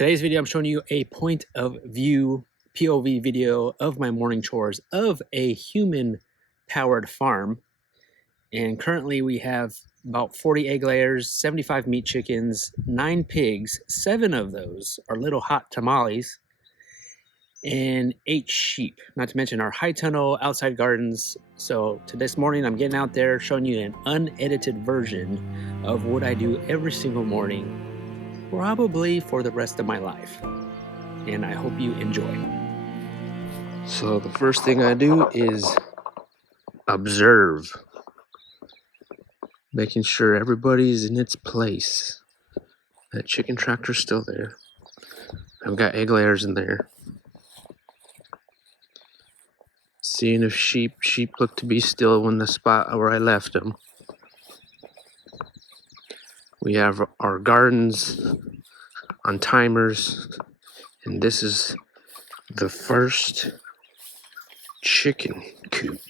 Today's video, I'm showing you a point of view POV video of my morning chores of a human powered farm. And currently we have about 40 egg layers, 75 meat chickens, 9 pigs, 7 of those are little hot tamales, and 8 sheep, not to mention our high tunnel outside gardens. So this morning I'm getting out there showing you an unedited version of what I do every single morning, probably for the rest of my life. And I hope you enjoy. So the first thing I do is observe, making sure everybody's in its place. That chicken tractor's still there. I've got egg layers in there. Seeing if sheep look to be still in the spot where I left them. We have our gardens on timers, and this is the first chicken coop.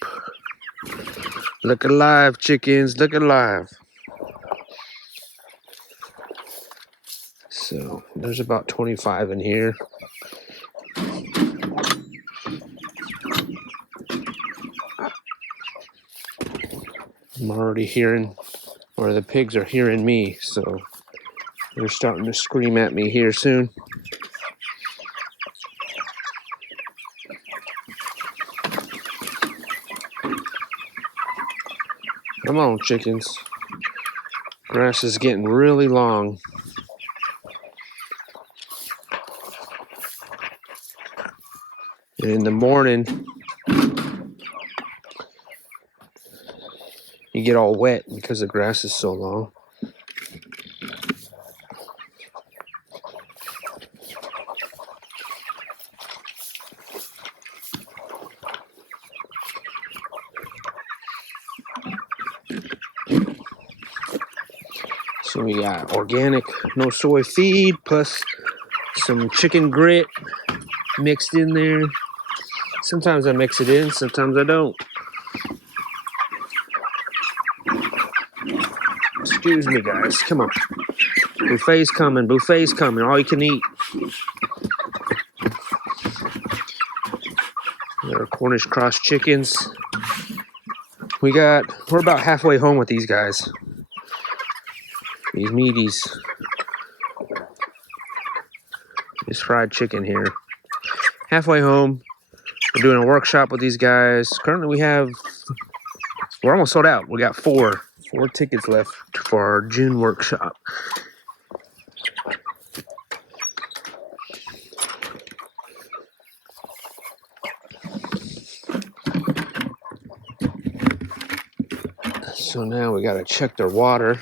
Look alive, chickens, look alive. So there's about 25 in here. I'm already hearing, or the pigs are hearing me, so they're starting to scream at me here soon. Come on, chickens. Grass is getting really long. And in the morning, you get all wet because the grass is so long. So we got organic, no soy feed, plus some chicken grit mixed in there. Sometimes I mix it in, sometimes I don't. Excuse me, guys. Come on. Buffet's coming. Buffet's coming. All you can eat. Our Cornish cross chickens. We're about halfway home with these guys. These meaties. This fried chicken here. Halfway home. We're doing a workshop with these guys. Currently we're almost sold out. We got four tickets left for our June workshop. So now we gotta check their water.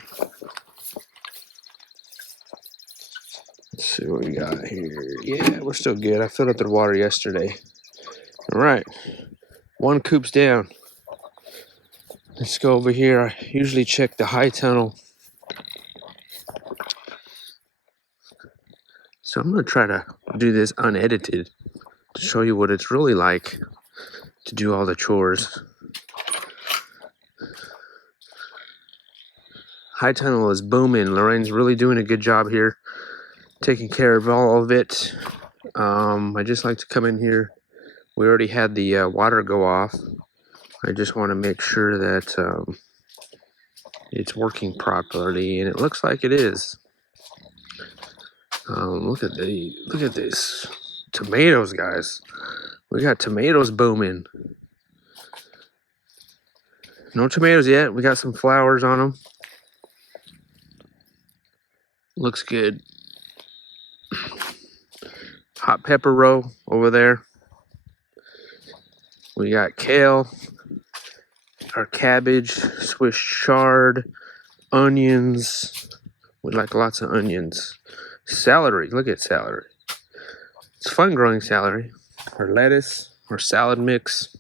Let's see what we got here. Yeah, we're still good. I filled up their water yesterday. All right, one coop's down. Let's go over here. I usually check the high tunnel. So I'm gonna try to do this unedited to show you what it's really like to do all the chores. High tunnel is booming. Lorraine's really doing a good job here, taking care of all of it. I just like to come in here. We already had the water go off. I just want to make sure that it's working properly, and it looks like it is. Look at this tomatoes, guys. We got tomatoes booming. No tomatoes yet. We got some flowers on them. Looks good. Hot pepper row over there. We got kale, our cabbage, Swiss chard, onions. We like lots of onions. Celery. Look at celery. It's fun growing celery. Our lettuce, our salad mix.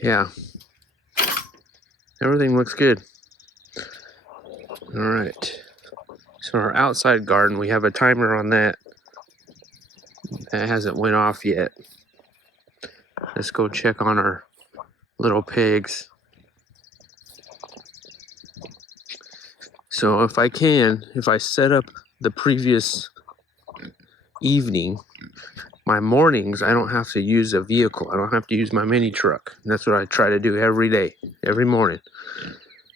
Yeah. Everything looks good. All right. So our outside garden, we have a timer on that. That hasn't went off yet. Let's go check on our little pigs. So if I set up the previous evening, my mornings, I don't have to use a vehicle. I don't have to use my mini truck. And that's what I try to do every day, every morning.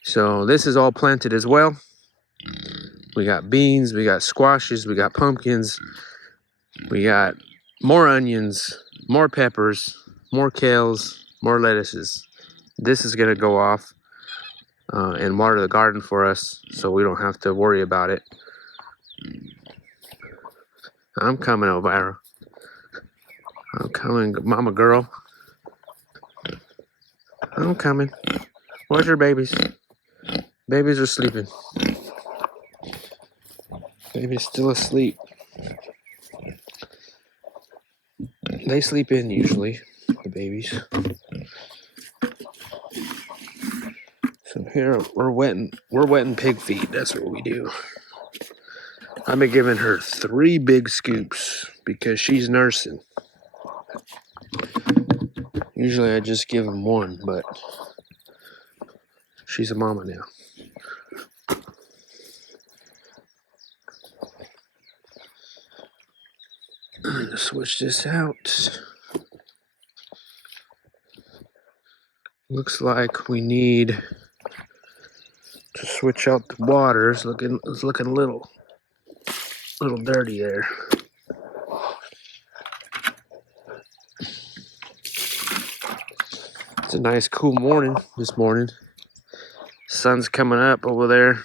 So this is all planted as well. We got beans, we got squashes, we got pumpkins, we got more onions, more peppers, more kales, more lettuces. This is going to go off and water the garden for us so we don't have to worry about it. I'm coming, Elvira. I'm coming, mama girl. I'm coming. Where's your babies? Babies are sleeping. Baby's still asleep. They sleep in usually, the babies. So here we're wetting pig feed. That's what we do. I've been giving her 3 big scoops because she's nursing. Usually I just give them 1, but she's a mama now. I'm gonna switch this out. Looks like we need to switch out the water. It's looking a little dirty there. It's a nice cool morning this morning. Sun's coming up over there.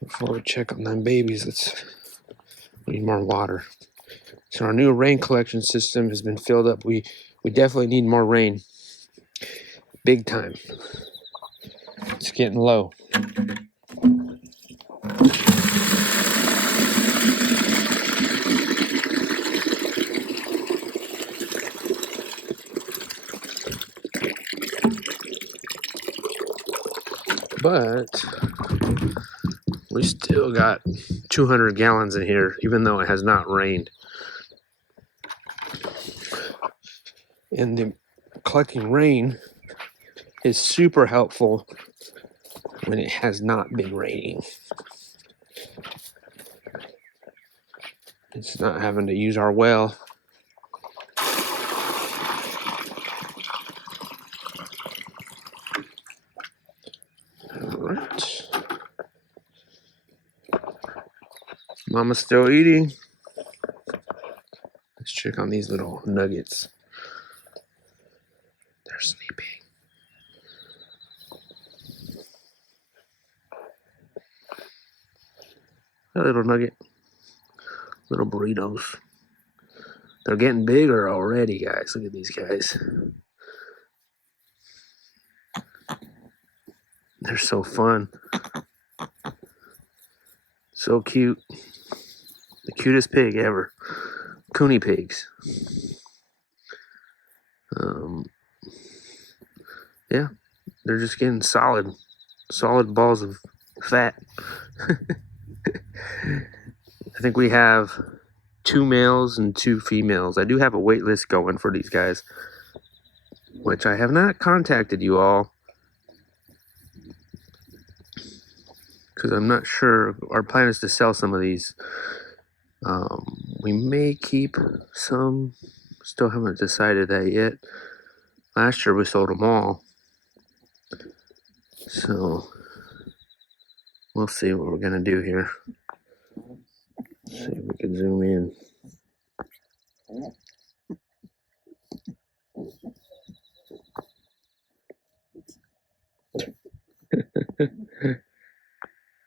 Before we check on them babies, we need more water. So our new rain collection system has been filled up. We definitely need more rain. Big time. It's getting low. But we still got 200 gallons in here, even though it has not rained. And the collecting rain is super helpful when it has not been raining. It's not having to use our well. All right. Mama's still eating. Let's check on these little nuggets. They're sleeping. A little nugget. Little burritos. They're getting bigger already, guys. Look at these guys. They're so fun. So cute. The cutest pig ever. Cooney pigs. Yeah, they're just getting solid balls of fat. I think we have 2 males and 2 females. I do have a wait list going for these guys, which I have not contacted you all because I'm not sure. Our plan is to sell some of these. We may keep some. Still haven't decided that yet. Last year we sold them all. So we'll see what we're gonna do here. See if we can zoom in.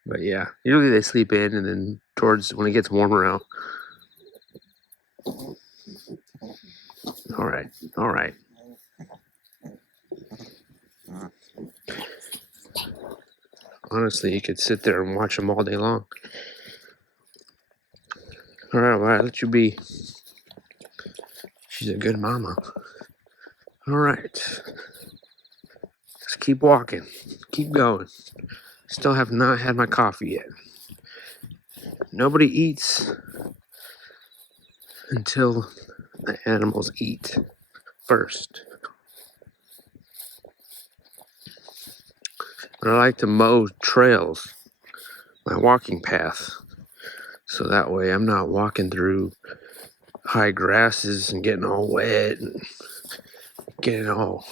But yeah, usually they sleep in, and then towards when it gets warmer out. All right. Honestly, you could sit there and watch them all day long. All right, let you be. She's a good mama. All right. Just keep walking. Keep going. Still have not had my coffee yet. Nobody eats until the animals eat first. But I like to mow trails, my walking path, so that way I'm not walking through high grasses and getting all wet and getting all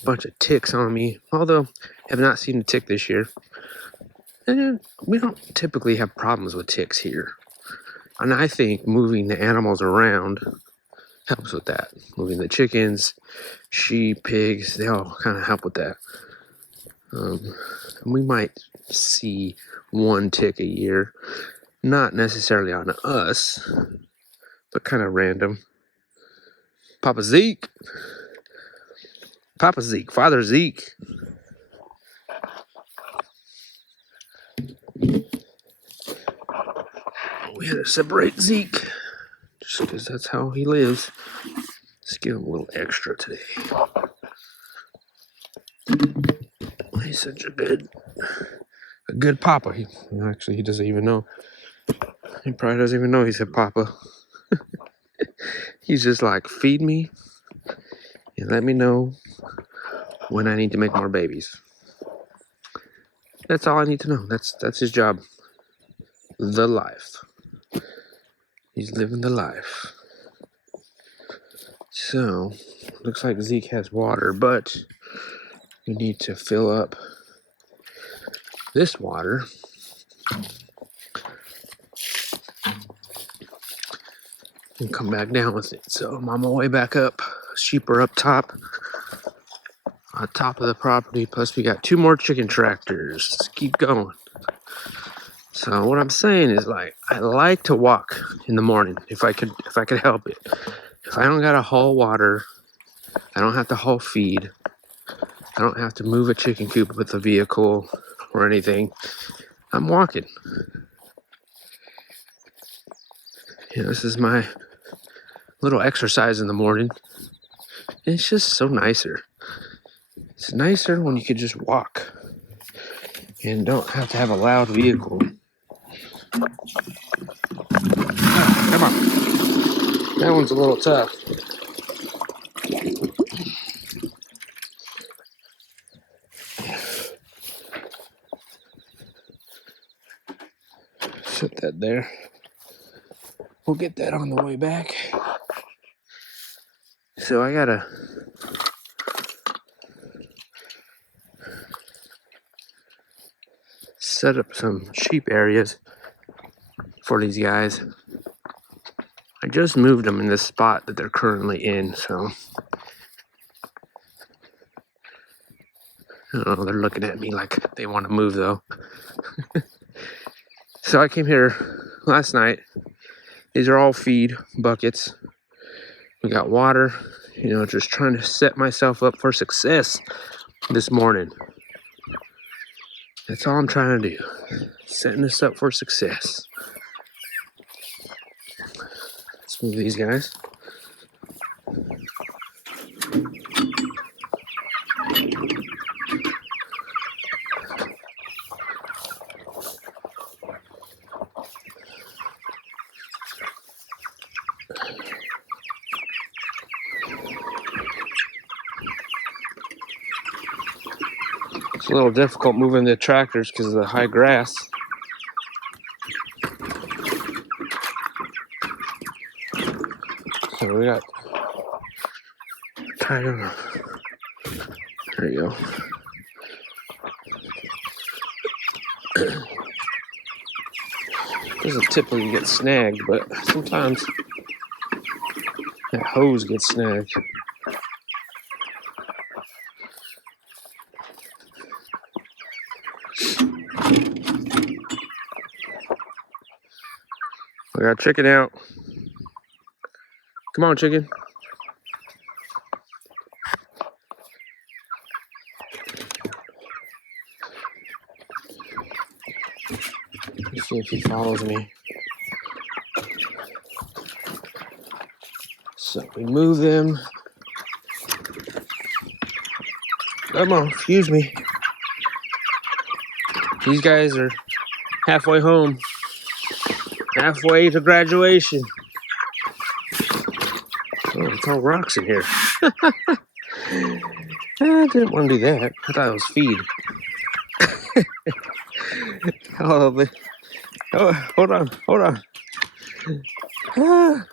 a bunch of ticks on me. Although I have not seen a tick this year. And we don't typically have problems with ticks here. And I think moving the animals around helps with that. Moving the chickens, sheep, pigs, they all kind of help with that. We might see one tick a year, not necessarily on us, but kind of random. Papa Zeke, Father Zeke. We had to separate Zeke, just because that's how he lives. Let's give him a little extra today. He's such a good papa. He doesn't even know. He probably doesn't even know he said papa. He's just like, feed me and let me know when I need to make more babies. That's all I need to know. That's his job. The life. He's living the life. So, looks like Zeke has water, but we need to fill up this water. And come back down with it. So I'm on my way back up. Sheep are up top. On top of the property. Plus we got 2 more chicken tractors. Let's keep going. So what I'm saying is, like, I like to walk in the morning if I could help it. If I don't gotta haul water, I don't have to haul feed, I don't have to move a chicken coop with a vehicle or anything, I'm walking. This is my little exercise in the morning. And it's just so nicer. It's nicer when you could just walk and don't have to have a loud vehicle. Come on. That one's a little tough. Set that there. We'll get that on the way back. So I gotta set up some sheep areas for these guys. I just moved them in this spot that they're currently in, so I don't know, they're looking at me like they want to move though. So I came here last night. These are all feed buckets. We got water, just trying to set myself up for success this morning. That's all I'm trying to do. Setting us up for success. Let's move these guys. It's a little difficult moving the tractors because of the high grass. So we got kind of, there you go. Doesn't typically get snagged, but sometimes that hose gets snagged. We got chicken out. Come on, chicken. Let's see if he follows me. So we move them. Come on, excuse me. These guys are halfway home. Halfway to graduation. Oh, it's all rocks in here. I didn't want to do that. I thought it was feed. Oh, hold on. Ah.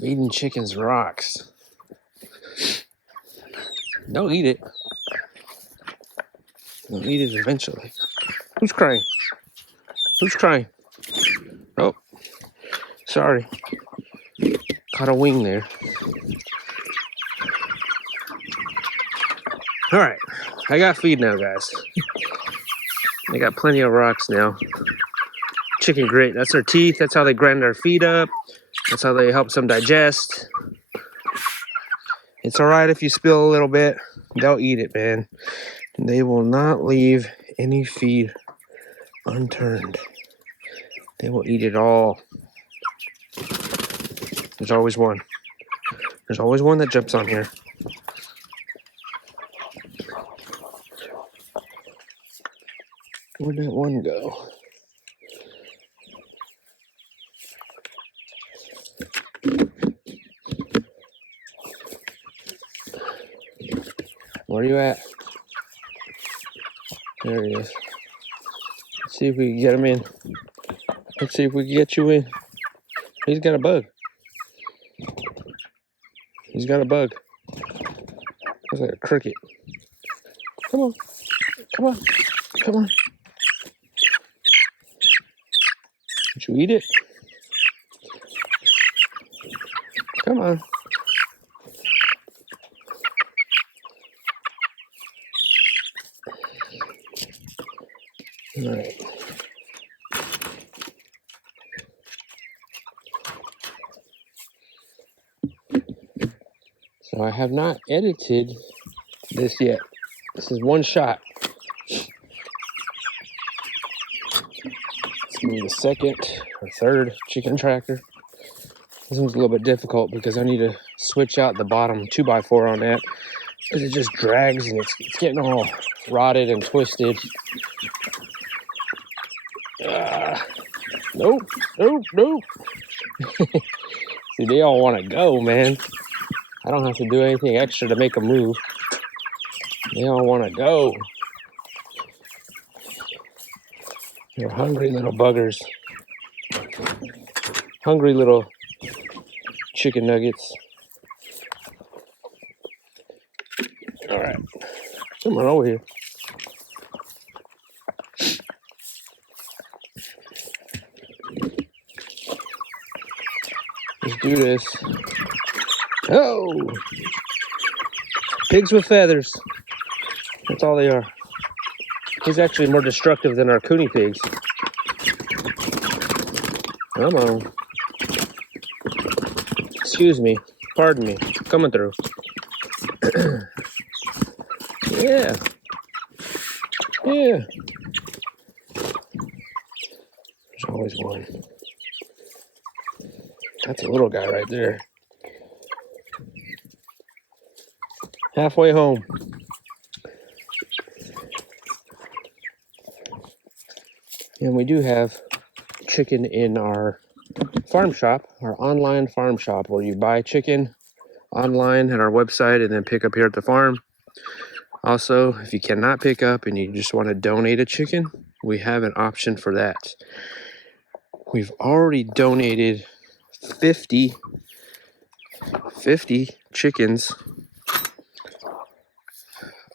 Feeding chickens rocks. They'll eat it. They'll eat it eventually. Who's crying? Oh, sorry. Caught a wing there. All right, I got feed now, guys. They got plenty of rocks now. Chicken grit, that's their teeth. That's how they grind their feed up. That's how they help them digest. It's all right if you spill a little bit. They'll eat it, man. They will not leave any feed unturned. They will eat it all. There's always one. There's always one that jumps on here. Where'd that one go? Where are you at? There he is. Let's see if we can get him in. Let's see if we can get you in. He's got a bug. He's got a bug. Looks like a cricket. Come on. Come on. Come on. Did you eat it? Come on. All right. So I have not edited this yet. This is one shot. It's gonna be the second or third chicken tractor. This one's a little bit difficult because I need to switch out the bottom 2x4 on that because it just drags and it's getting all rotted and twisted. Nope. See, they all want to go, man. I don't have to do anything extra to make them move. They all want to go. They're hungry little buggers. Hungry little chicken nuggets. All right. Come on over here. Let's do this. Oh! Pigs with feathers. That's all they are. He's actually more destructive than our cooney pigs. Come on. Excuse me. Pardon me. Coming through. Yeah. Yeah. There's always one. That's a little guy right there. Halfway home. And we do have chicken in our farm shop, our online farm shop, where you buy chicken online at our website and then pick up here at the farm. Also, if you cannot pick up and you just want to donate a chicken, we have an option for that. We've already donated 50 chickens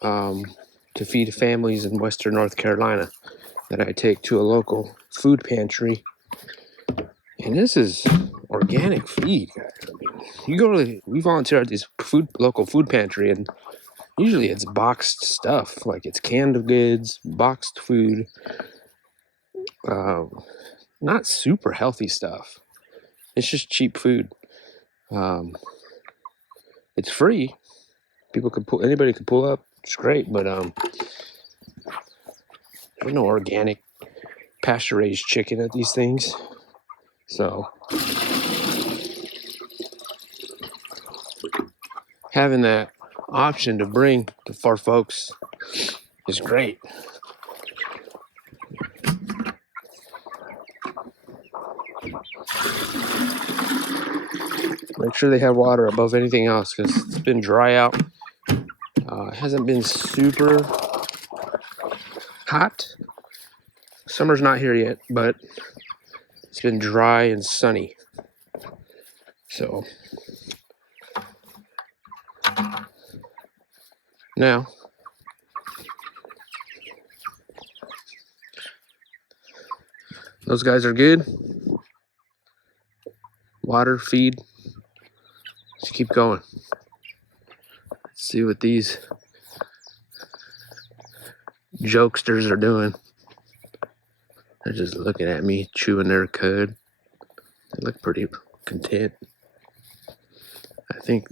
to feed families in Western North Carolina that I take to a local food pantry. And this is organic feed, guys. I mean, we volunteer at this local food pantry, and usually it's boxed stuff, like it's canned goods, boxed food, not super healthy stuff. It's just cheap food. It's free. Anybody can pull up. It's great, but there's no organic pasture-raised chicken at these things. So having that option to bring to our folks is great. Make sure they have water above anything else because it's been dry out. It hasn't been super hot. Summer's not here yet, but it's been dry and sunny. So now those guys are good. Water, feed. Just keep going. Let's see what these jokesters are doing. They're just looking at me, chewing their cud. They look pretty content. I think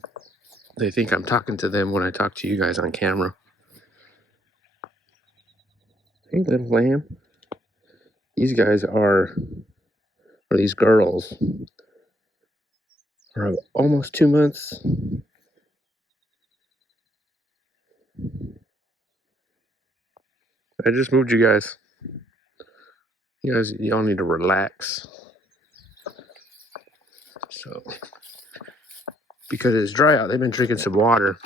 they think I'm talking to them when I talk to you guys on camera. Hey, little lamb. These guys are, or these girls, are almost 2 months. I just moved you guys. Y'all need to relax. So, because it's dry out, they've been drinking some water.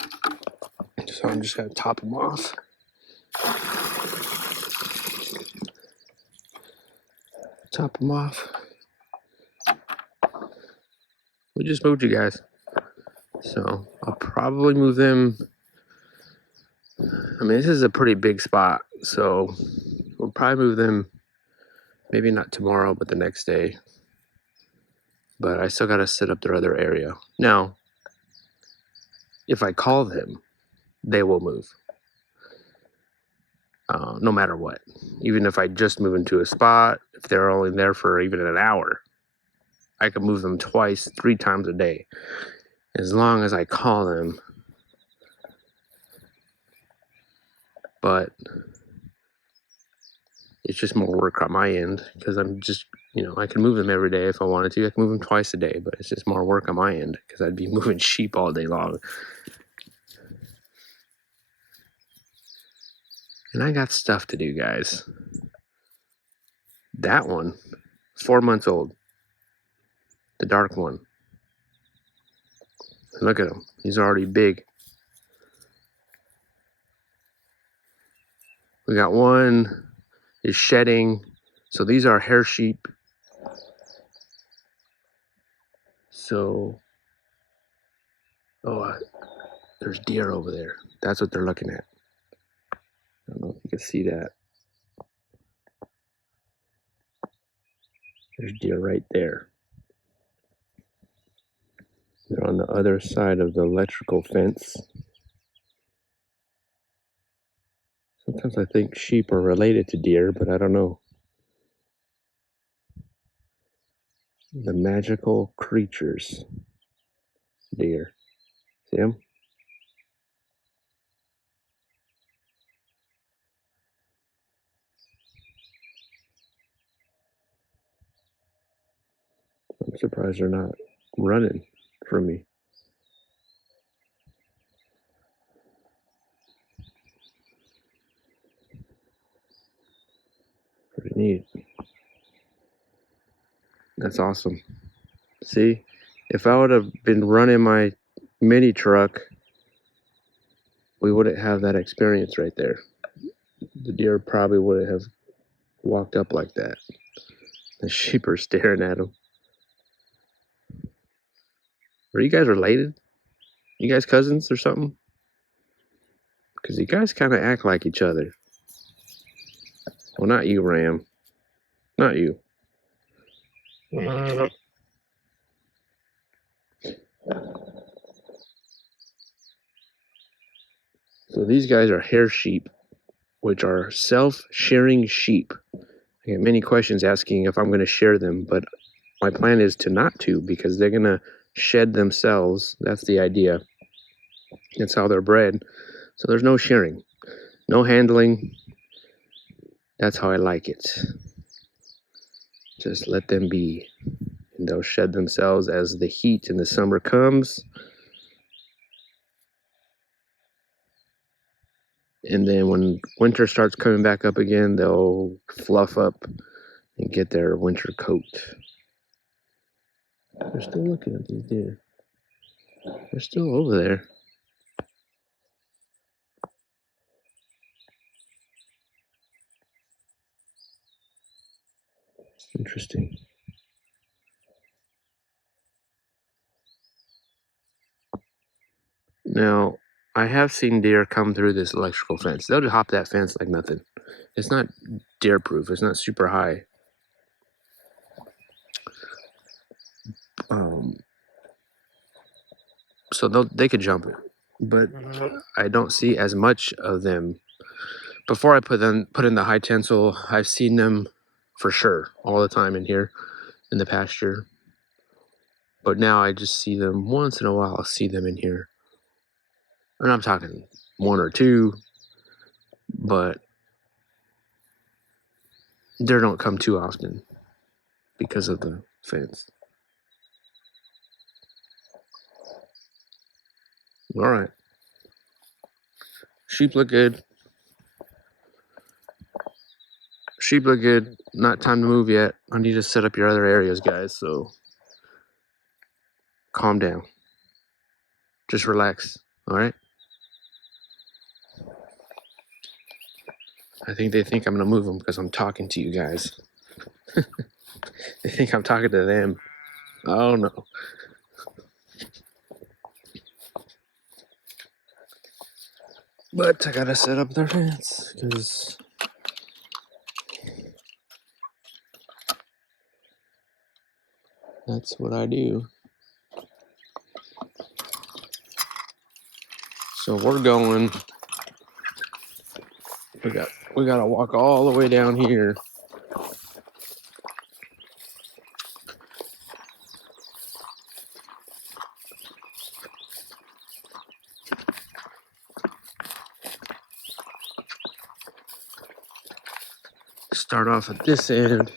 So I'm just gonna top them off. Top them off. We just moved you guys. So I'll probably move them. I mean, this is a pretty big spot. So we'll probably move them, maybe not tomorrow, but the next day. But I still gotta set up their other area. Now, if I call them, they will move. No matter what. Even if I just move into a spot, if they're only there for even an hour, I can move them twice, 3 times a day. As long as I call them. But it's just more work on my end because I'm just, I can move them every day if I wanted to. I can move them twice a day, but it's just more work on my end because I'd be moving sheep all day long. And I got stuff to do, guys. That one, 4 months old. The dark one. Look at him. He's already big. We got one is shedding. So these are hair sheep. So, there's deer over there. That's what they're looking at. I don't know if you can see that. There's deer right there. They're on the other side of the electrical fence. Sometimes I think sheep are related to deer, but I don't know. The magical creatures. Deer. See them? I'm surprised they're not running from me. Pretty neat. That's awesome. See, if I would have been running my mini truck, we wouldn't have that experience right there. The deer probably wouldn't have walked up like that. The sheep are staring at him. Are you guys related? You guys cousins or something? Because you guys kind of act like each other. Well, not you, Ram. Not you. So these guys are hair sheep, which are self-shearing sheep. I get many questions asking if I'm going to share them, but my plan is to not to because they're going to shed themselves. That's the idea. That's how they're bred. So there's no shearing, no handling. That's how I like it. Just let them be. And they'll shed themselves as the heat in the summer comes. And then when winter starts coming back up again, they'll fluff up and get their winter coat. They're still looking at these deer. They're still over there. Interesting. Now, I have seen deer come through this electrical fence. They'll just hop that fence like nothing. It's not deer proof. It's not super high. So they could jump it, but I don't see as much of them. Before I put in the high tensile, I've seen them for sure all the time in here in the pasture. But now I just see them once in a while. I'll see them in here, and I'm talking one or two, but deer don't come too often because of the fence. All right, sheep look good. Sheep look good. Not time to move yet. I need to set up your other areas, guys. So calm down. Just relax. All right. I think they think I'm gonna move them because I'm talking to you guys. They think I'm talking to them. Oh no. But I gotta set up their fence because that's what I do. So we're going. We gotta walk all the way down here. Start off at this end.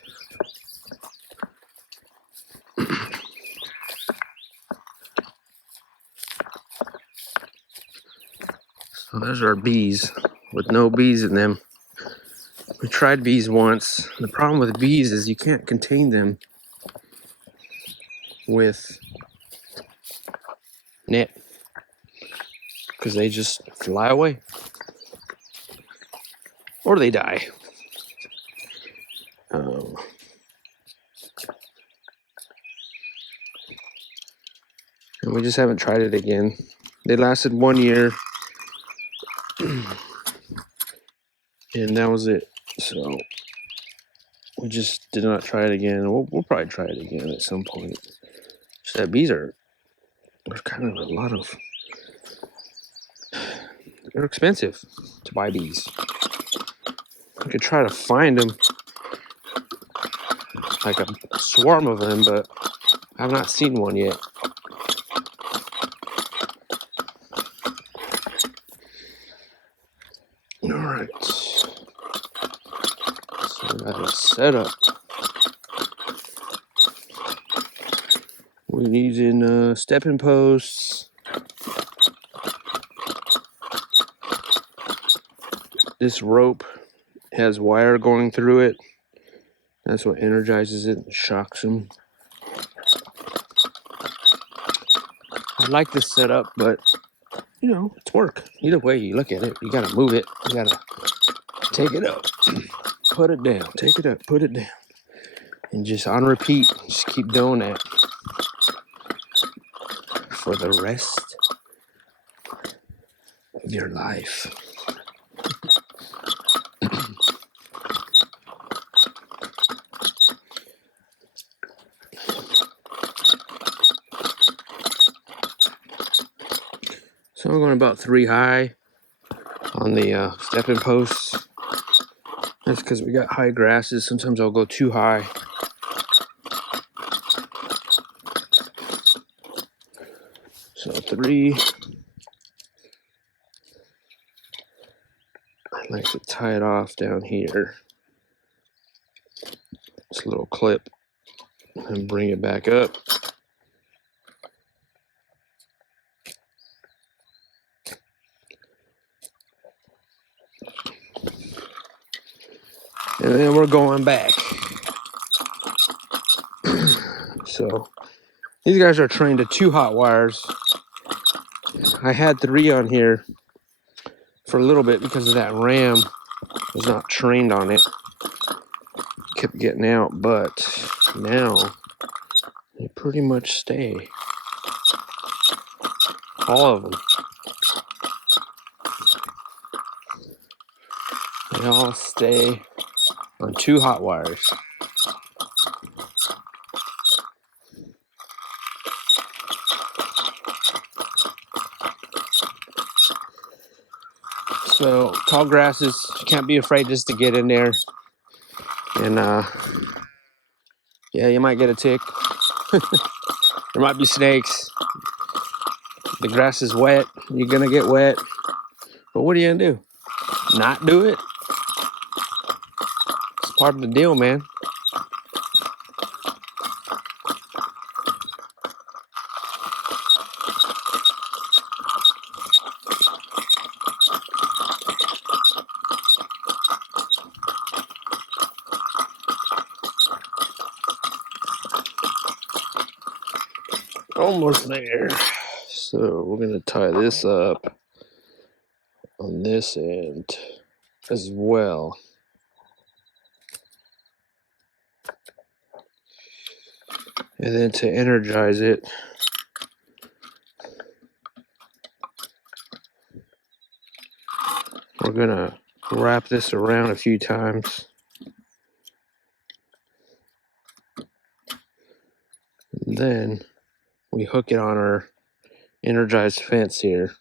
So there's our bees with no bees in them. We tried bees once. The problem with bees is you can't contain them with net because they just fly away or they die. And we just haven't tried it again. They lasted 1 year, and that was it. So we just did not try it again. We'll probably try it again at some point. Just that bees are kind of a lot of. They're expensive to buy bees. I could try to find them, like a swarm of them, but I've not seen one yet. All right. So we got a setup. We're using stepping posts. This rope has wire going through it. That's what energizes it and shocks them. I like this setup, but you know, it's work. Either way you look at it, you gotta move it. You gotta take it up, put it down, take it up, put it down. And just on repeat, just keep doing that for the rest of your life. So I'm going about 3 high on the stepping posts. That's because we got high grasses. Sometimes I'll go too high. So 3. I like to tie it off down here. This little clip. And bring it back up. And then we're going back. So These guys are trained to 2 hot wires. I had 3 on here for a little bit because of that ram was not trained on it. Kept getting out, but now they pretty much stay. All of them. They all stay on 2 hot wires. So tall grasses, you can't be afraid just to get in there. And yeah, you might get a tick. There might be snakes. The grass is wet. You're gonna get wet. But what are you gonna do? Not do it? It's part of the deal, man. Almost there. So we're gonna tie this up on this end as well. And then to energize it, we're gonna wrap this around a few times. And then we hook it on our energized fence here.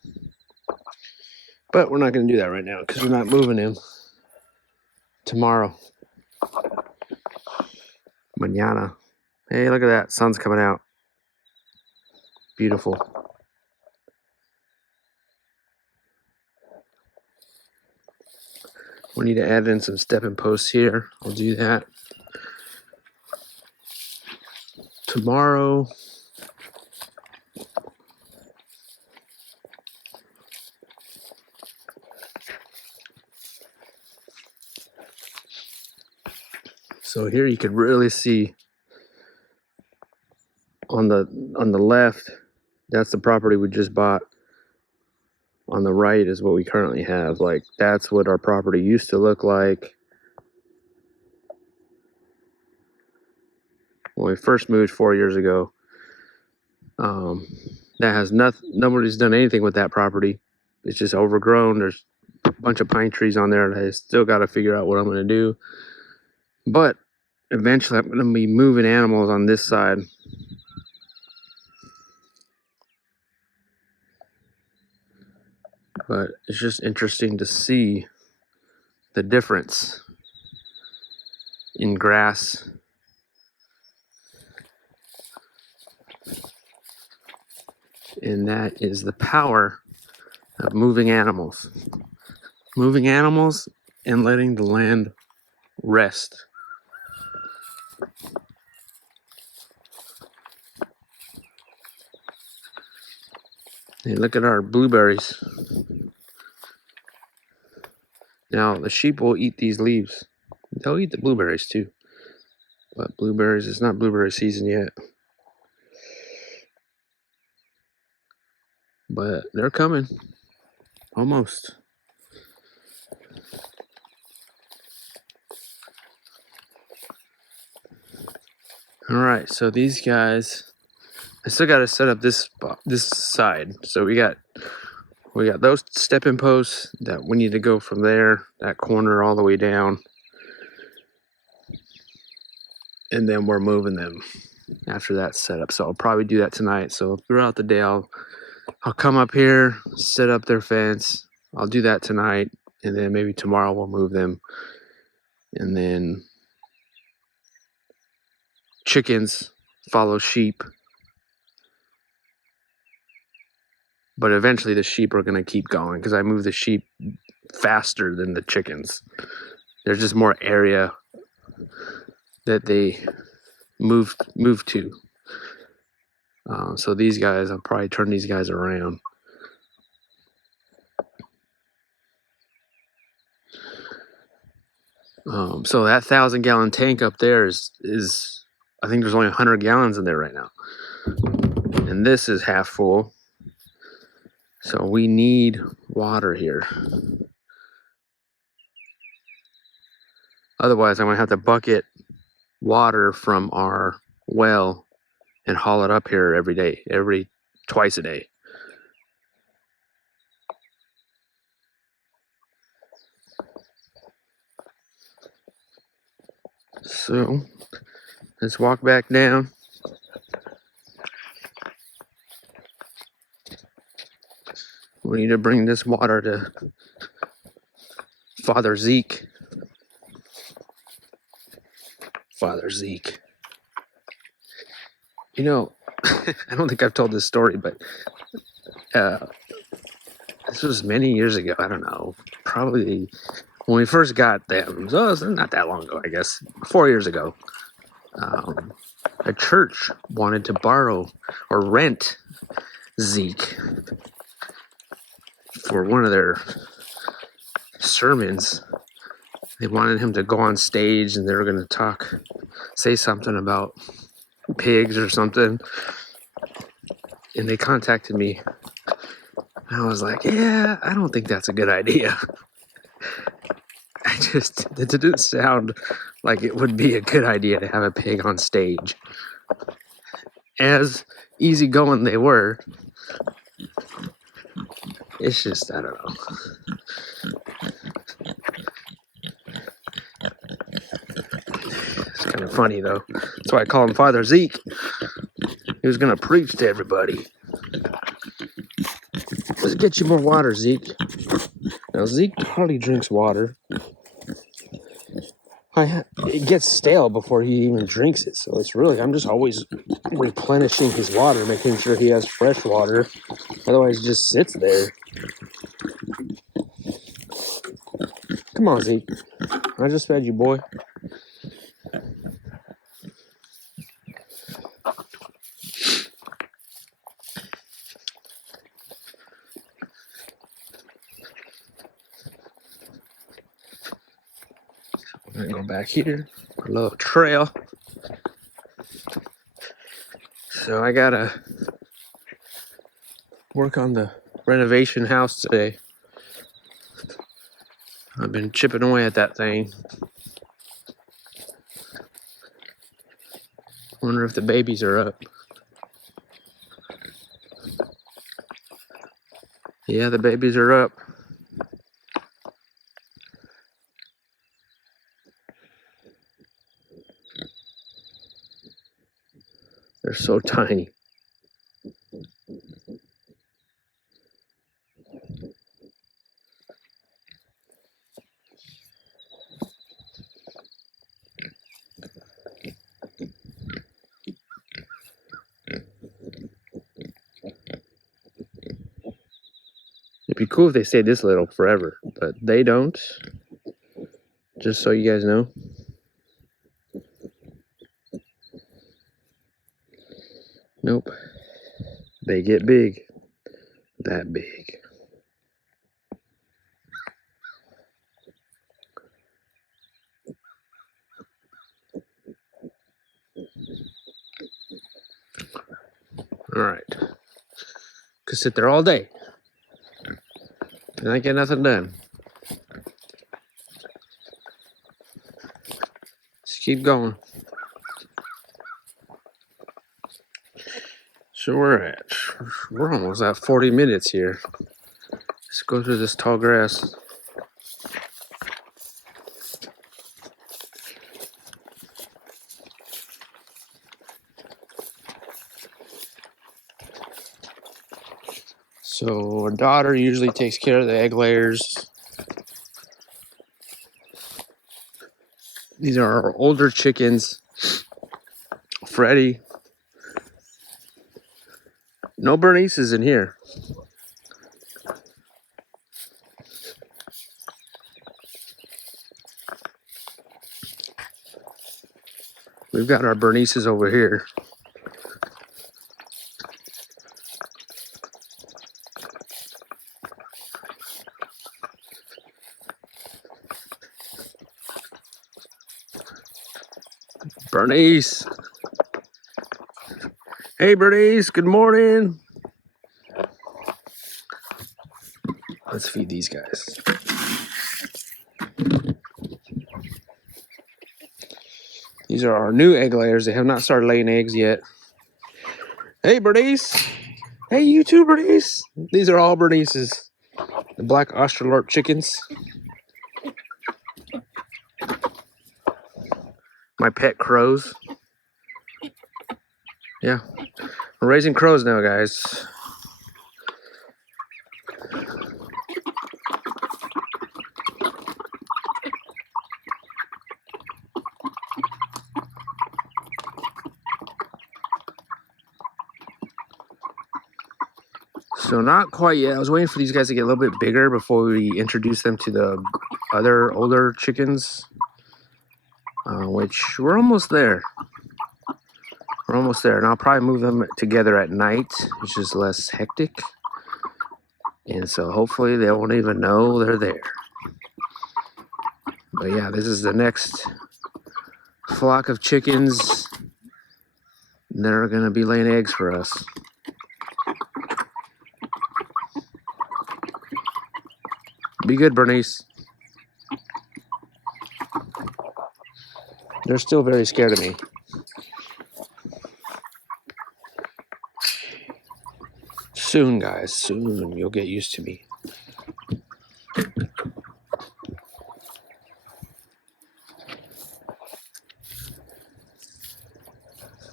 But we're not gonna do that right now because we're not moving him. Tomorrow. Mañana. Hey, look at that. Sun's coming out. Beautiful. We need to add in some stepping posts here. I'll do that tomorrow. So here you could really see on the left, that's the property we just bought. On the right is what we currently have. Like, that's what our property used to look like when we first moved 4 years ago. That has nothing. Nobody's done anything with that property. It's just overgrown. There's a bunch of pine trees on there, and I still got to figure out what I'm going to do. But eventually, I'm going to be moving animals on this side. But it's just interesting to see the difference in grass. And that is the power of moving animals. Moving animals and letting the land rest. Hey, look at our blueberries. Now, the sheep will eat these leaves. They'll eat the blueberries too. But blueberries, it's not blueberry season yet. But they're coming. Almost. All right, so these guys, I still got to set up this side. So we got those stepping posts that we need to go from there, that corner all the way down. And then we're moving them after that setup. So I'll probably do that tonight. So throughout the day, I'll come up here, set up their fence. I'll do that tonight, and then maybe tomorrow we'll move them. And then chickens follow sheep. But eventually the sheep are going to keep going because I move the sheep faster than the chickens. There's just more area that they move to. So these guys, I'll probably turn these guys around. So that 1,000-gallon tank up there is I think there's only 100 gallons in there right now. and this is half full. So we need water here. Otherwise, I'm gonna have to bucket water from our well and haul it up here every day, twice a day. So let's walk back down. We need to bring this water to Father Zeke. Father Zeke. You know, I don't think I've told this story, but this was many years ago. I don't know, probably when we first got them. So it's not that long ago, I guess. 4 years ago. A church wanted to borrow or rent Zeke for one of their sermons. They wanted him to go on stage and they were going to say something about pigs or something. And they contacted me. And I was like, yeah, I don't think that's a good idea. It didn't sound like it would be a good idea to have a pig on stage. As easygoing they were, it's just, I don't know. It's kind of funny though. That's why I call him Father Zeke. He was going to preach to everybody. Let's get you more water, Zeke. Now, Zeke hardly drinks water. It gets stale before he even drinks it. So I'm just always replenishing his water, making sure he has fresh water. Otherwise, it just sits there. Come on, Zeke. I just fed you, boy. I'm gonna go back here. A little trail. So I gotta work on the renovation house today. I've been chipping away at that thing. Wonder if the babies are up. Yeah, the babies are up. They're so tiny. It'd be cool if they stayed this little forever, but they don't. Just so you guys know. Nope. They get big. That big. Alright. Could sit there all day. And I get nothing done. Just keep going. So we're almost at 40 minutes here. Let's go through this tall grass. So our daughter usually takes care of the egg layers. These are our older chickens. Freddie. No Bernice's in here. We've got our Bernice's over here. Bernice. Hey birdies, good morning. Let's feed these guys. These are our new egg layers. They have not started laying eggs yet. Hey birdies. Hey you too, birdies. These are all birdies. The black Australorp chickens. My pet crows. Yeah, we're raising crows now, guys. So not quite yet. I was waiting for these guys to get a little bit bigger before we introduce them to the other older chickens, which we're almost there. We're almost there. And I'll probably move them together at night, which is less hectic. And so hopefully they won't even know they're there. But yeah, this is the next flock of chickens that are going to be laying eggs for us. Be good, Bernice. They're still very scared of me. Soon, guys, soon you'll get used to me.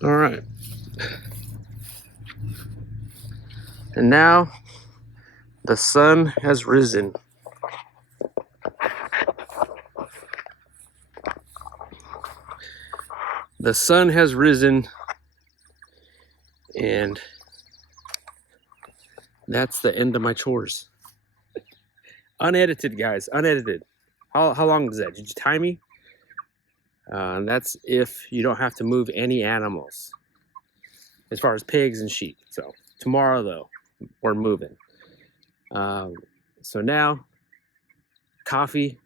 All right. And now the sun has risen. The sun has risen, and that's the end of my chores. Unedited, guys, unedited. How long is that? Did you time me? And that's if you don't have to move any animals, as far as pigs and sheep. So tomorrow, though, we're moving. So now, coffee,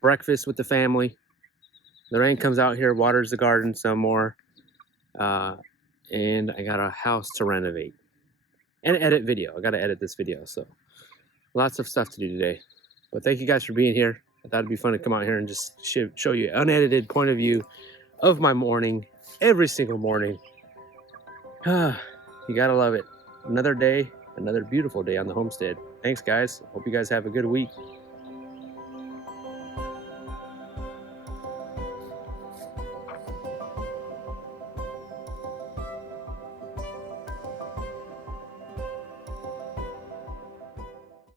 breakfast with the family. Lorraine comes out here, waters the garden some more, and I got a house to renovate and edit video. I got to edit this video, so lots of stuff to do today. But thank you guys for being here. I thought it'd be fun to come out here and just show you an unedited point of view of my morning, every single morning. You gotta love it. Another day, another beautiful day on the homestead. Thanks, guys. Hope you guys have a good week.